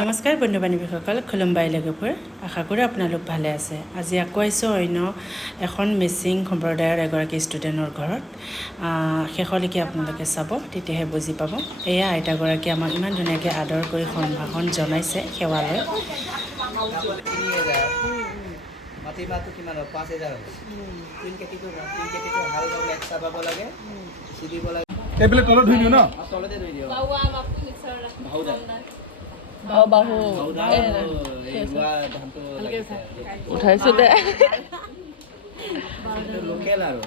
নমস্কাৰ বন্ধু বান্ধৱীসকল, খুলুমবাই লগপুৰ। আশা কৰোঁ আপোনালোক ভালে আছে। আজি আকৌ আহিছোঁ অন্য এখন মিচিং সম্প্ৰদায়ৰ এগৰাকী ষ্টুডেণ্টৰ ঘৰত। শেষলৈকে আপোনালোকে চাব, তেতিয়াহে বুজি পাব। এয়া আইতাগৰাকী আমাক ইমান ধুনীয়াকৈ আদৰ কৰি সম্ভাষণ জনাইছে সেৱালৈ। মাটিমাহটো কিমান হ'ব? 5,000 হ'ব। তিন কেজিটো হাল বাবলৈ এক্সট্ৰা পাব লাগে, চিদিব লাগে। এইবিলাক তলত ধুই দিওঁ ন? তলতে ধুই দিওঁ। উঠাইছো দে লোকেল আৰু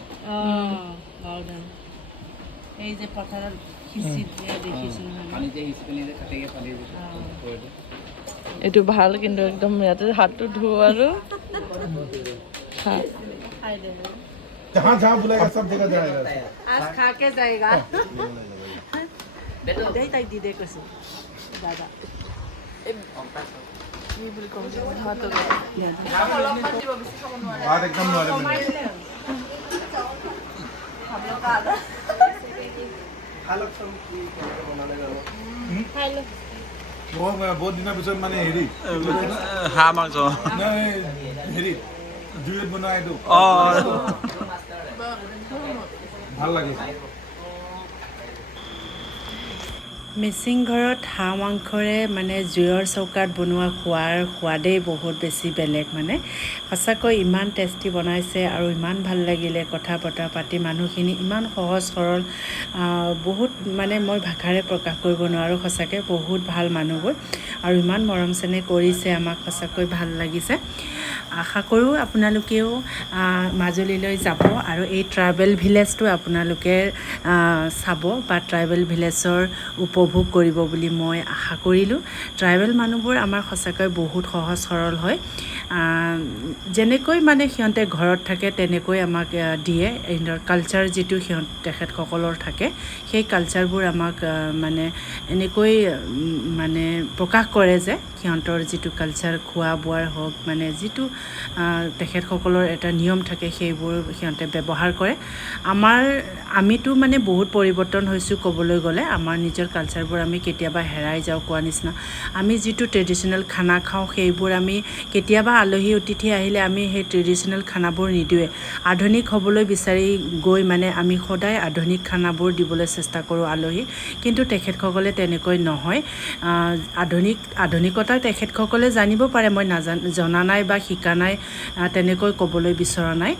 এই যে পথাৰত সিঁচি দেখিছোঁ পানীতে সিঁচি পিনি যে কাটিকে পানী এইটো ভাল, কিন্তু একদম ইয়াতে হাতটো ধুও আৰু जहाँ जहाँ बुलाएगा सब जगह जाएगा। आज खा के जाएगा। दे तक दीदे কৈছো দাদা बात एकदम बहुत दिনৰ পিছত মানে হেৰি হাঁহ মাংস হেৰি জুইত বনোৱা এইটো ভাল লাগে। মিচিং ঘৰত হাঁহ মাংসৰে মানে জুইৰ চৌকাত বনোৱা খোৱাৰ সোৱাদেই বহুত বেছি বেলেগ। মানে সঁচাকৈ ইমান টেষ্টি বনাইছে আৰু ইমান ভাল লাগিলে কথা বতৰা পাতি। মানুহখিনি ইমান সহজ সৰল, বহুত মানে মই ভাষাৰে প্ৰকাশ কৰিব নোৱাৰোঁ। সঁচাকৈ বহুত ভাল মানুহবোৰ আৰু ইমান মৰম চেনেহ কৰিছে আমাক, সঁচাকৈ ভাল লাগিছে। আশা কৰোঁ আপোনালোকেও মাজুলীলৈ যাব আৰু এই ট্ৰাইবেল ভিলেজটো আপোনালোকে চাব বা ট্ৰাইবেল ভিলেজৰ উপভোগ কৰিব বুলি মই আশা কৰিলোঁ। ট্ৰাইবেল মানুহবোৰ আমাৰ সঁচাকৈ বহুত সহজ সৰল হয়। যেনেকৈ মানে সিহঁতে ঘৰত থাকে তেনেকৈ আমাক দিয়ে। ইহঁতৰ কালচাৰ যিটো তেখেতসকলৰ থাকে, সেই কালচাৰবোৰ আমাক মানে এনেকৈ মানে প্ৰকাশ কৰে যে সিহঁতৰ যিটো কালচাৰ, খোৱা বোৱাৰ হওক, মানে যিটো তেখেতসকলৰ এটা নিয়ম থাকে, সেইবোৰ সিহঁতে ব্যৱহাৰ কৰে। আমিতো মানে বহুত পৰিৱৰ্তন হৈছোঁ ক'বলৈ গ'লে। আমাৰ নিজৰ কালচাৰবোৰ আমি কেতিয়াবা হেৰাই যাওঁ কোৱা নিচিনা। আমি যিটো ট্ৰেডিশ্যনেল খানা খাওঁ, সেইবোৰ আমি কেতিয়াবা আলহী অতিথি আহিলে আমি সেই ট্ৰেডিশ্যনেল খানাবোৰ নিদিওঁৱে। আধুনিক হ'বলৈ বিচাৰি গৈ মানে আমি সদায় আধুনিক খানাবোৰ দিবলৈ চেষ্টা কৰোঁ আলহীক, কিন্তু তেখেতসকলে তেনেকৈ নহয়। আধুনিকতা তেখেতসকলে জানিব পাৰে, মই জনা নাই বা শিকা নাই, তেনেকৈ ক'বলৈ বিচৰা নাই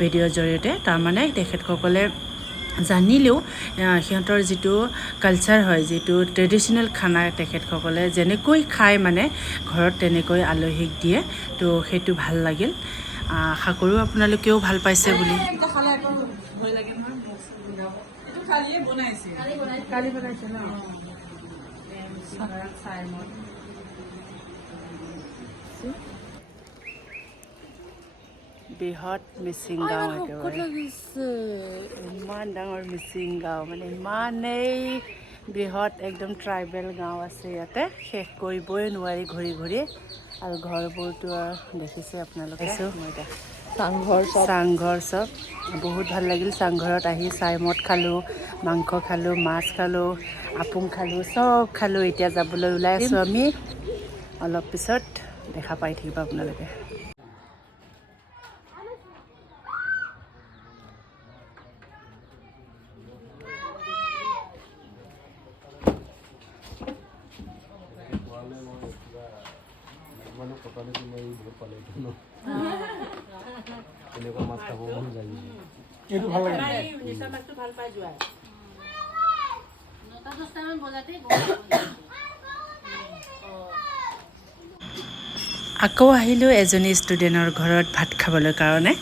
ভিডিঅ'ৰ জৰিয়তে। তাৰমানে তেখেতসকলে জানিলেও সিহঁতৰ যিটো কালচাৰ হয়, যিটো ট্ৰেডিশ্যনেল খানা তেখেতসকলে যেনেকৈ খায় মানে ঘৰত তেনেকৈ আলহীক দিয়ে। তো সেইটো ভাল লাগিল। আশা কৰোঁ আপোনালোকেও ভাল পাইছে বুলি। বৃহৎ মিচিং গাঁও, একেবাৰে ইমান ডাঙৰ মিচিং গাঁও, মানে ইমানেই বৃহৎ একদম ট্ৰাইবেল গাঁও আছে ইয়াতে, শেষ কৰিবই নোৱাৰি ঘূৰি ঘূৰি। আৰু ঘৰবোৰতো আৰু দেখিছে আপোনালোকে। চাংঘৰ চব বহুত ভাল লাগিল। চাংঘৰত আহি চাই মদ খালোঁ, মাংস খালোঁ, মাছ খালোঁ, আপুং খালোঁ, চব খালোঁ। এতিয়া যাবলৈ ওলাই আছোঁ আমি। অলপ পিছত দেখা পাই থাকিব আপোনালোকে। এইটো ভাল লাগে। আকৌ আহিলোঁ এজনী ষ্টুডেণ্টৰ ঘৰত ভাত খাবলৈ কাৰণে।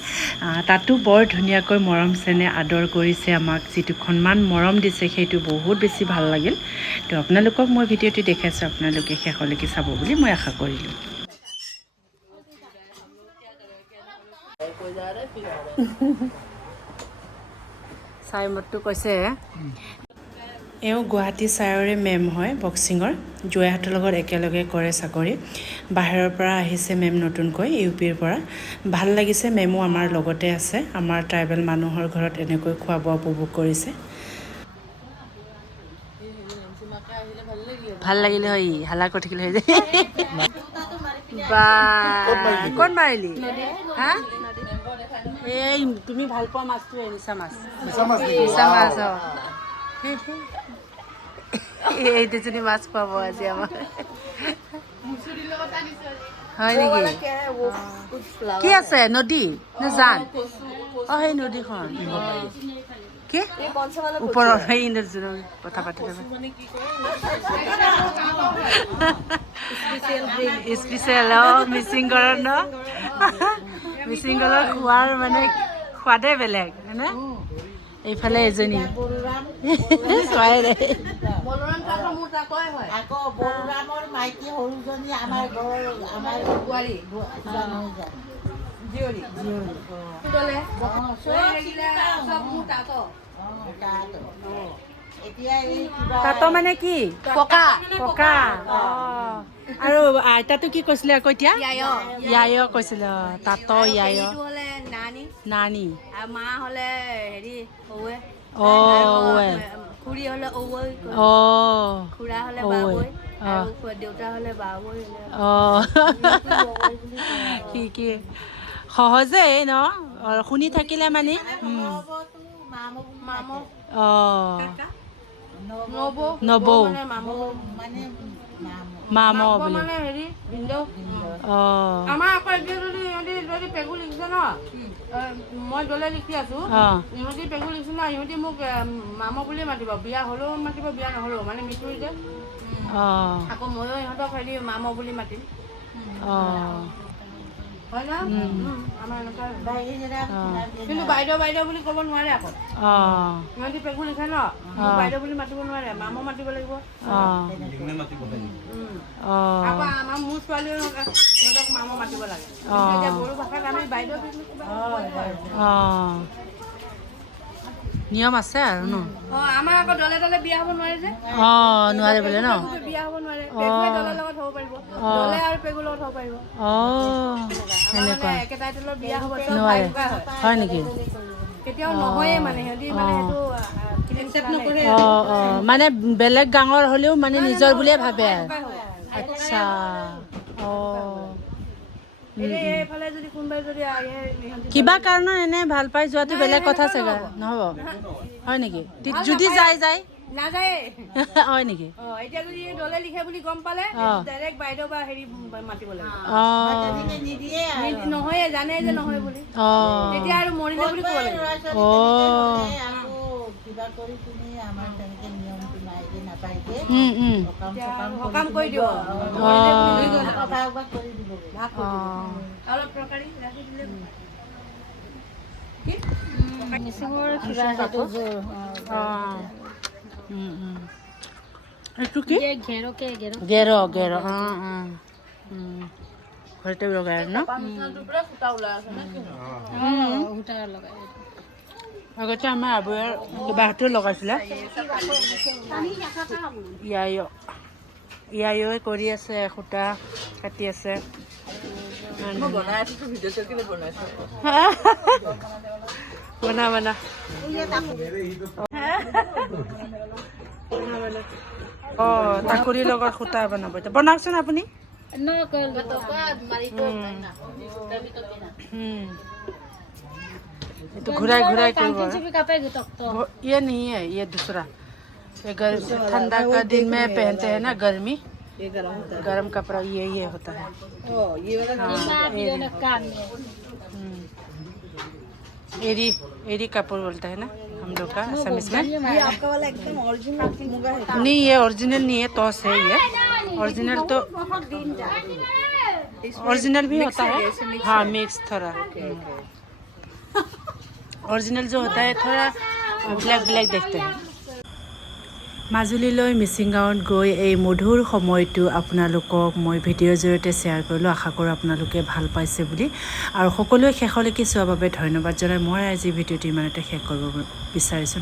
তাতো বৰ ধুনীয়াকৈ মৰম চেনেহ আদৰ কৰিছে আমাক, যিটো সন্মান মৰম দিছে সেইটো বহুত বেছি ভাল লাগিল। তো আপোনালোকক মই ভিডিঅ'টো দেখাইছোঁ, আপোনালোকে শেষলৈকে চাব বুলি মই আশা কৰিলোঁ। চাইমদটো কৈছে এওঁ গুৱাহাটী ছাৰৰে মেম হয়, বক্সিঙৰ। জোৱাইহঁতৰ লগত একেলগে কৰে চাকৰি। বাহিৰৰ পৰা আহিছে মেম নতুনকৈ, UPৰ পৰা। ভাল লাগিছে, মেমো আমাৰ লগতে আছে। আমাৰ ট্ৰাইবেল মানুহৰ ঘৰত এনেকৈ খোৱা বোৱা উপভোগ কৰিছে। ভাল লাগিলে হয় হালা কৰি থাকিলে হয় যে বা ক'ত মাৰিলি হা এই তুমি ভাল পোৱা মাছটো এৰিছা মাছ मिसा मत মিছা মাছ এই দুজনী মাছ খুৱাব আজি আমাক হয় নেকি কি আছে নদী নে জান অঁ সেই নদীখন কি ওপৰত সেই নদীজন কথা পাতি স্পেচিয়েল মিচিং ঘৰত ন মিচিং ঘৰত খোৱাৰ মানে সোৱাদে বেলেগ হয়নে এইফালে এজনী চোৱাই দে আকৌ বলৰামৰ মাইকী সৰুজনী আমাৰ ঘৰৰ আমাৰ বোৱাৰী জীয়ৰী এতিয়া এই কিবা তাত মানে কি ককা ককা আৰু আইতাটো কি কৈছিলে আকৌ এতিয়া ইয়ায় কৈছিলে তাত ইয়ায় হ'লে নানী নানী আৰু মা হ'লে হেৰি ঔৱে অ' খুৰী হ'লে ঔৱৈ অ' খুৰা হ'লে ঔৱে। বাবৈ অ। আৰু দেউতা হ'লে বাবৈ অঁ কি সহজেই ন শুনি থাকিলে মানে অঁ নবৌ মাম বুলি অঁ আমাৰ আকৌ এতিয়া যদি পেগু লিখিছে ন মই দলে লিখি আছো অঁ ইহঁতি পেগু লিখিছে ন ইহঁতি মোক মামা বুলিয়ে মাতিব বিয়া হ'লেও মাতিব বিয়া নহ'লেও মানে মৃত্যুৰ যে অঁ আকৌ ময়ো ইহঁতক হেৰি মামা বুলি মাতিম অঁ হয় ন আমাৰ এনেকুৱা কিন্তু বাইদেউ বাইদেউ বুলি ক'ব নোৱাৰে আকৌ অঁ ইহঁতি পেগু লিখে ন মোক বাইদেউ বুলি মাতিব নোৱাৰে মামা মাতিব লাগিব অঁ অঁ আকৌ আমাৰ মোৰ ছোৱালীও সিহঁতক মামা মাতিব লাগে কিন্তু এতিয়া বড়ো ভাষাত আমি বাইদেউ বুলি কিবা অঁ নিয়ম আছে আৰু ন আমাৰ আকৌ দলে দলে বিয়া হ'ব নোৱাৰে যে অঁ নোৱাৰে বোলে ন পেগুৱে বিয়া হ'ব নোৱাৰে পেগুৱে দলৰ লগত হ'ব পাৰিব দলে আৰু পেগুৰ লগত হ'ব পাৰিব অঁ সেনেকুৱা মানে একেটা তলত বিয়া হ'ব চব নোৱাৰে ভাই ককাই হয় হয় নেকি কেতিয়াও নহয়ে মানে সিহঁতি মানে সেইটো একচেপ্ট নকৰে অঁ অঁ মানে বেলেগ গাঁৱৰ হ'লেও মানে নিজৰ বুলিয়ে ভাবে আৰু আচ্ছা অঁ এতিয়া এইফালে যদি কোনোবাই যদি আহে ইহঁতি কিবা কাৰণত এনে ভাল পাই যোৱাটো বেলেগ কথা চাগে নহ'ব হয় নেকি যদি যায় নাযায়ে হয় নেকি এতিয়া যদি দলে লিখে বুলি গম পালে অঁ ডাইৰেক্ট বাইদেউ বা হেৰি মাতিব লাগে অঁ নিদিয়ে নহয়ে জানে যে নহয় বুলি অঁ তেতিয়া আৰু মৰিলে বুলি ক'ব লাগে অঁ আকৌ কিবা কৰি পিনি আমাৰ তেনেকে নিয়মটো নাই যে নাপায় যে সকাম কৰি দিব ভাগ ভাগ কৰি দিব অলপ তৰকাৰী ৰাখি দিলে এইটো কি গেৰ অঁ ঘৰতে লগাই ন আগতে আমাৰ আবুয়ে কিবাহঁতো লগাইছিলে ইয়ায়ো কৰি আছে সূতা কাটি আছে বনা অঁ তাকৰিৰ লগত সূতা বনাব এতিয়া বনাওকচোন আপুনি तो घुराई घुराई ये नहीं है ये दूसरा ये ठंडा का दिन में पहनते हैं ना गर्मी गर्म कपड़ा ये होता है एरी एरी कपड़ा बोलता है ना हम लोग का असमीज में ये आपका वाला एकदम ओरिजिनल मुगा है नहीं ये ओरिजिनल नहीं है टॉस है ये ओरिजिनल तो ओरिजिनल भी होता है हाँ मिक्स थोड़ा ओरिजिनल जो होता है थोड़ा ब्लैक ब्लैक देखते हैं মাজুলীলৈ মিচিং গাঁৱত গৈ এই মধুৰ সময়টো আপোনালোকক মই ভিডিঅ'ৰ জৰিয়তে শ্বেয়াৰ কৰিলোঁ আশা কৰোঁ আপোনালোকে ভাল পাইছে বুলি আৰু সকলোৱে শেষলৈকে চোৱাৰ বাবে ধন্যবাদ জনাই মই আজি ভিডিঅ'টো ইমানতে শেষ কৰিব বিচাৰিছোঁ